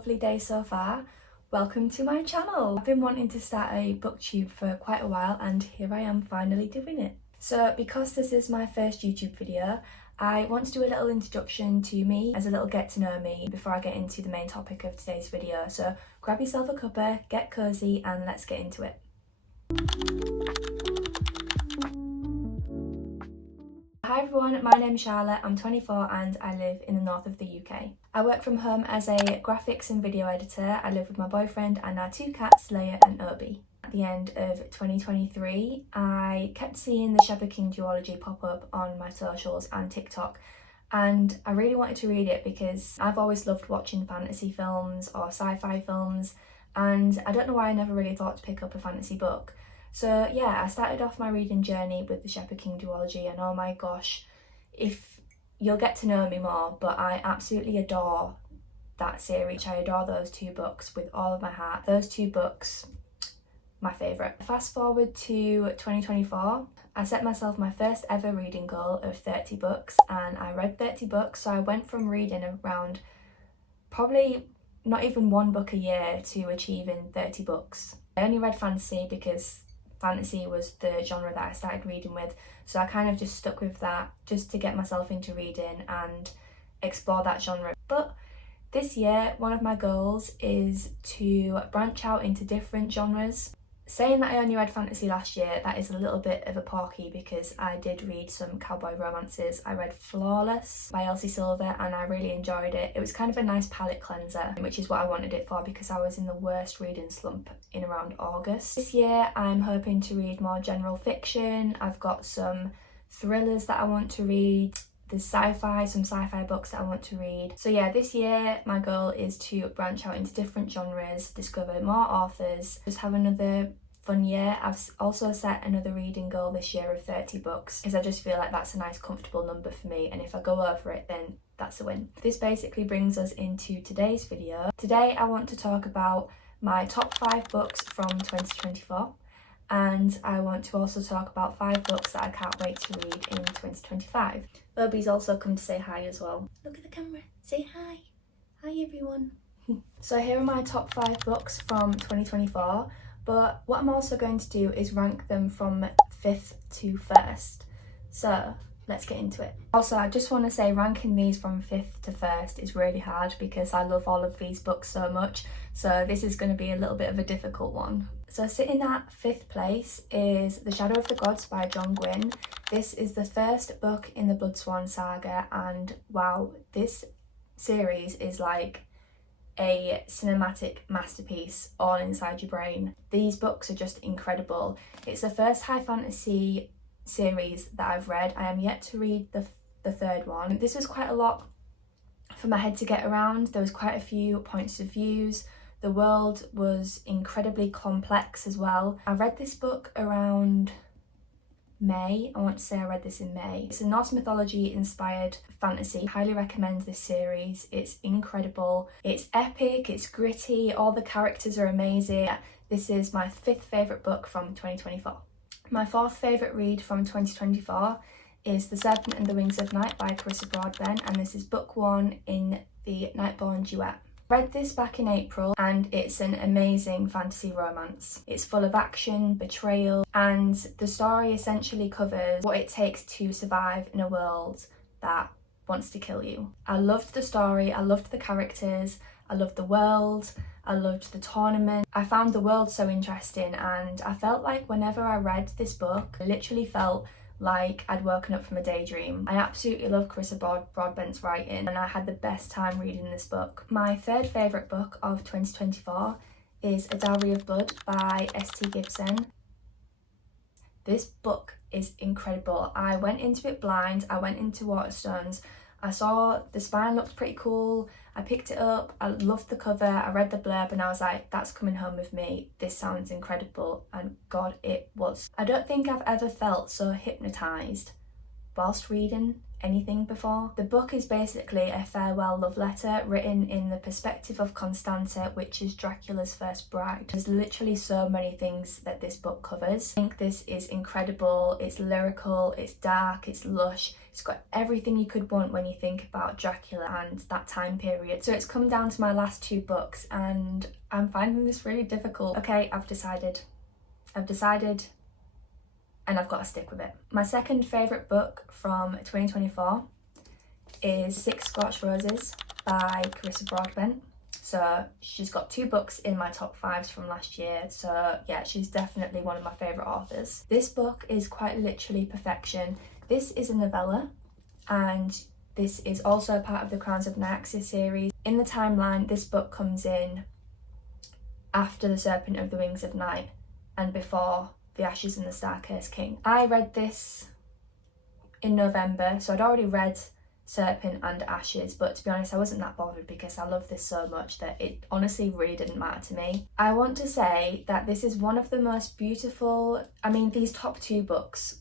lovely day so far. Welcome to my channel. I've been wanting to start a booktube for quite a while and here I am finally doing it. So because this is my first YouTube video, I want to do a little introduction to me as a little get to know me before I get into the main topic of today's video. So grab yourself a cuppa, get cozy and let's get into it. Hi everyone, my name's Charlotte, I'm 24 and I live in the north of the UK. I work from home as a graphics and video editor. I live with my boyfriend and our two cats, Leia and Obi. At the end of 2023, I kept seeing the Shepherd King duology pop up on my socials and TikTok, and I really wanted to read it because I've always loved watching fantasy films or sci-fi films, and I don't know why I never really thought to pick up a fantasy book. So yeah, I started off my reading journey with the Shepherd King duology, and oh my gosh, if you'll get to know me more, but I absolutely adore that series. I adore those two books with all of my heart. Those two books, my favourite. Fast forward to 2024, I set myself my first ever reading goal of 30 books and I read 30 books. So I went from reading around probably not even one book a year to achieving 30 books. I only read fantasy because fantasy was the genre that I started reading with, so I kind of just stuck with that just to get myself into reading and explore that genre. But this year, one of my goals is to branch out into different genres. Saying that I only read fantasy last year, that is a little bit of a porky because I did read some cowboy romances. I read Flawless by Elsie Silver and I really enjoyed it. It was kind of a nice palate cleanser, which is what I wanted it for because I was in the worst reading slump in around August. This year I'm hoping to read more general fiction. I've got some thrillers that I want to read. There's some sci-fi books that I want to read. So yeah, this year my goal is to branch out into different genres, discover more authors, just have another fun year. I've also set another reading goal this year of 30 books because I just feel like that's a nice comfortable number for me, and if I go over it then that's a win. This basically brings us into today's video. Today I want to talk about my top 5 books from 2024. And I want to also talk about 5 books that I can't wait to read in 2025. Obi's also come to say hi as well. Look at the camera, say hi. Hi everyone. So here are my top 5 books from 2024, but what I'm also going to do is rank them from 5th to 1st. So let's get into it. Also, I just want to say ranking these from 5th to 1st is really hard because I love all of these books so much. So this is going to be a little bit of a difficult one. So sitting at 5th place is The Shadow of the Gods by John Gwynne. This is the first book in the Blood Swan saga, and wow, this series is like a cinematic masterpiece all inside your brain. These books are just incredible. It's the first high fantasy series that I've read. I am yet to read the third one. This was quite a lot for my head to get around. There was quite a few points of views. The world was incredibly complex as well. I read this book around May. I want to say I read this in May. It's a Norse mythology inspired fantasy. I highly recommend this series. It's incredible. It's epic, it's gritty, all the characters are amazing. This is my 5th favourite book from 2024. My 4th favourite read from 2024 is The Serpent and the Wings of Night by Carissa Broadbent, and this is book 1 in the Nightborn duet. Read this back in April and it's an amazing fantasy romance. It's full of action, betrayal, and the story essentially covers what it takes to survive in a world that wants to kill you. I loved the story, I loved the characters, I loved the world, I loved the tournament. I found the world so interesting and I felt like whenever I read this book, I literally felt like I'd woken up from a daydream. I absolutely love Carissa Broadbent's writing and I had the best time reading this book. My 3rd favourite book of 2024 is A Dowry of Blood by S.T. Gibson. This book is incredible. I went into it blind, I went into Waterstones. I saw the spine looked pretty cool, I picked it up, I loved the cover, I read the blurb and I was like, that's coming home with me, this sounds incredible, and God, it was. I don't think I've ever felt so hypnotised whilst reading anything before. The book is basically a farewell love letter written in the perspective of Constanza, which is Dracula's first bride. There's literally so many things that this book covers. I think this is incredible. It's lyrical, it's dark, it's lush. It's got everything you could want when you think about Dracula and that time period. So it's come down to my last 2 books and I'm finding this really difficult. Okay, I've decided and I've got to stick with it. My second favourite book from 2024 is 6 Scorched Roses by Carissa Broadbent. So she's got 2 books in my top 5s from last year. So yeah, she's definitely one of my favourite authors. This book is quite literally perfection. This is a novella and this is also part of the Crowns of Nyxia series. In the timeline, this book comes in after The Serpent of the Wings of Night and before The Ashes and the Star-Cursed King. I read this in November, so I'd already read Serpent and Ashes, but to be honest I wasn't that bothered because I love this so much that it honestly really didn't matter to me. I want to say that this is one of the most beautiful, I mean these top 2 books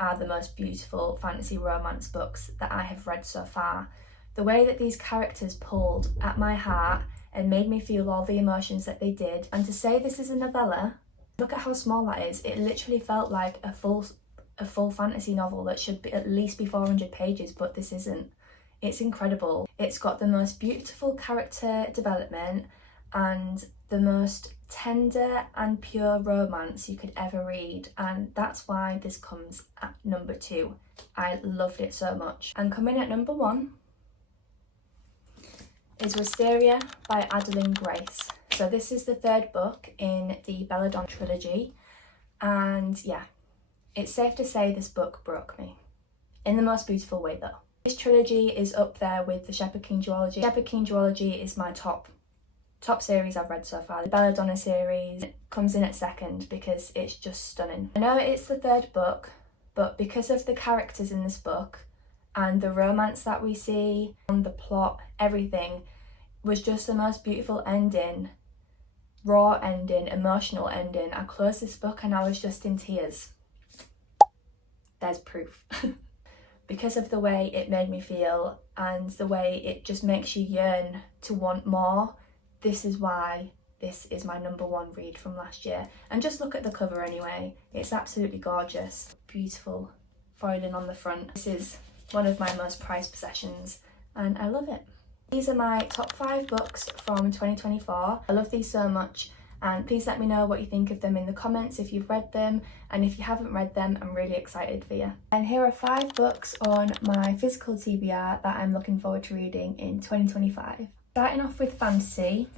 are the most beautiful fantasy romance books that I have read so far. The way that these characters pulled at my heart and made me feel all the emotions that they did, and to say this is a novella, look at how small that is. It literally felt like a full fantasy novel that should be at least be 400 pages, but this isn't. It's incredible. It's got the most beautiful character development and the most tender and pure romance you could ever read, and that's why this comes at number 2. I loved it so much. And coming at number 1 is Wisteria by Adeline Grace. So this is the 3rd book in the Belladonna trilogy, and yeah, it's safe to say this book broke me. In the most beautiful way though. This trilogy is up there with the Shepherd King duology. Shepherd King duology is my top series I've read so far. The Belladonna series comes in at 2nd because it's just stunning. I know it's the 3rd book, but because of the characters in this book and the romance that we see, and the plot, everything was just the most beautiful ending. Raw ending, emotional ending. I closed this book and I was just in tears. There's proof. Because of the way it made me feel and the way it just makes you yearn to want more, this is why this is my number 1 read from last year. And just look at the cover anyway. It's absolutely gorgeous. Beautiful foiling on the front. This is one of my most prized possessions and I love it. These are my top 5 books from 2024. I love these so much and please let me know what you think of them in the comments if you've read them, and if you haven't read them I'm really excited for you. And here are 5 books on my physical TBR that I'm looking forward to reading in 2025. Starting off with fantasy,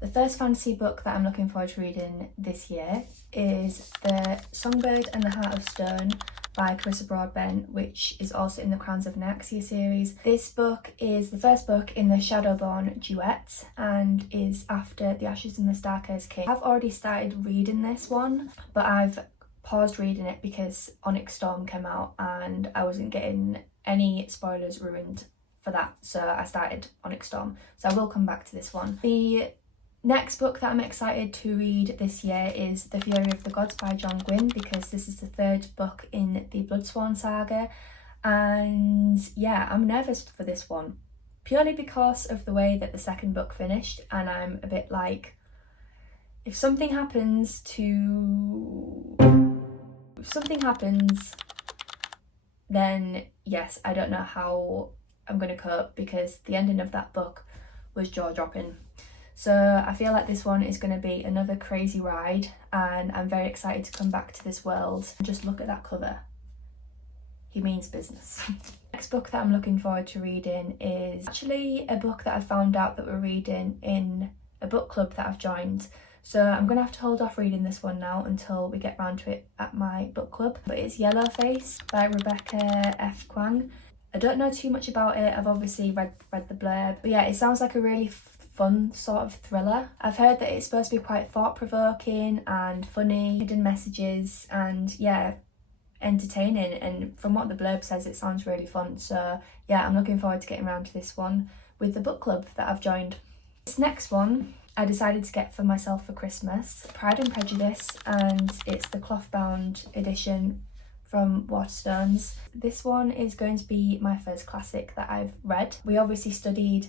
the first fantasy book that I'm looking forward to reading this year is The Songbird and the Heart of Stone by Carissa Broadbent, which is also in the Crowns of Nyxia series. This book is the first book in the Shadowborn duet and is after The Ashes and the Star-Cursed King. I've already started reading this one, but I've paused reading it because Onyx Storm came out and I wasn't getting any spoilers ruined for that, so I started Onyx Storm. So I will come back to this one. The next book that I'm excited to read this year is The Fury of the Gods by John Gwynne, because this is the 3rd book in the Bloodsworn saga, and yeah, I'm nervous for this one purely because of the way that the 2nd book finished, and I'm a bit like, if something happens, then yes, I don't know how I'm going to cope, because the ending of that book was jaw-dropping. So I feel like this one is going to be another crazy ride and I'm very excited to come back to this world. Just look at that cover. He means business. Next book that I'm looking forward to reading is actually a book that I found out that we're reading in a book club that I've joined. So I'm going to have to hold off reading this one now until we get round to it at my book club. But it's Yellowface by Rebecca F. Kwang. I don't know too much about it. I've obviously read the blurb. But yeah, it sounds like a really fun sort of thriller. I've heard that it's supposed to be quite thought-provoking and funny, hidden messages, and yeah, entertaining, and from what the blurb says it sounds really fun. So yeah, I'm looking forward to getting around to this one with the book club that I've joined. This next one I decided to get for myself for Christmas, Pride and Prejudice, and it's the cloth bound edition from Waterstones. This one is going to be my first classic that I've read. We obviously studied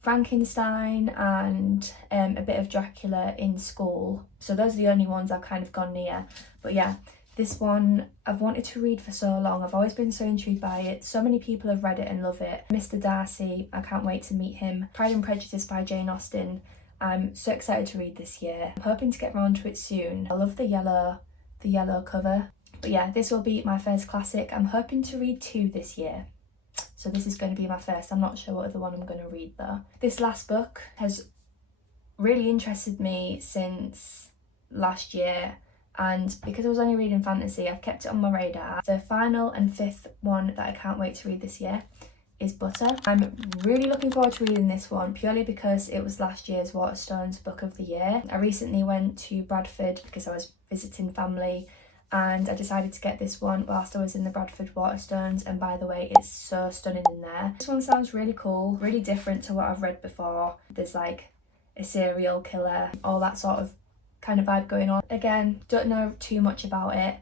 Frankenstein and a bit of Dracula in school, so those are the only ones I've kind of gone near. But yeah, this one I've wanted to read for so long. I've always been so intrigued by it. So many people have read it and love it. Mr. Darcy, I can't wait to meet him. Pride and Prejudice by Jane Austen, I'm so excited to read this year. I'm hoping to get around to it soon. I love the yellow cover. But yeah, this will be my first classic. I'm hoping to read 2 this year. So this is going to be my first. I'm not sure what other one I'm going to read though. This last book has really interested me since last year, and because I was only reading fantasy, I've kept it on my radar. The final and 5th one that I can't wait to read this year is Butter. I'm really looking forward to reading this one purely because it was last year's Waterstones Book of the Year. I recently went to Bradford because I was visiting family, and I decided to get this one whilst I was in the Bradford Waterstones, and by the way, it's so stunning in there. This one sounds really cool, really different to what I've read before. There's like a serial killer, all that sort of kind of vibe going on. Again, don't know too much about it,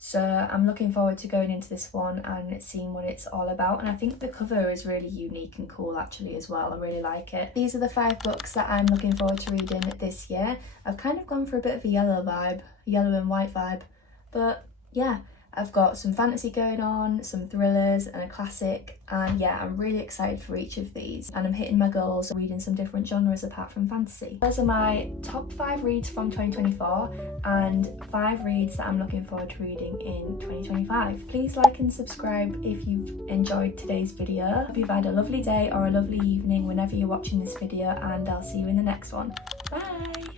so I'm looking forward to going into this one and seeing what it's all about. And I think the cover is really unique and cool actually as well. I really like it. These are the 5 books that I'm looking forward to reading this year. I've kind of gone for a bit of a yellow vibe, yellow and white vibe, but yeah, I've got some fantasy going on, some thrillers and a classic, and yeah, I'm really excited for each of these, and I'm hitting my goals reading some different genres apart from fantasy. Those are my top 5 reads from 2024 and 5 reads that I'm looking forward to reading in 2025. Please like and subscribe if you've enjoyed today's video. Hope you've had a lovely day or a lovely evening whenever you're watching this video, and I'll see you in the next one. Bye!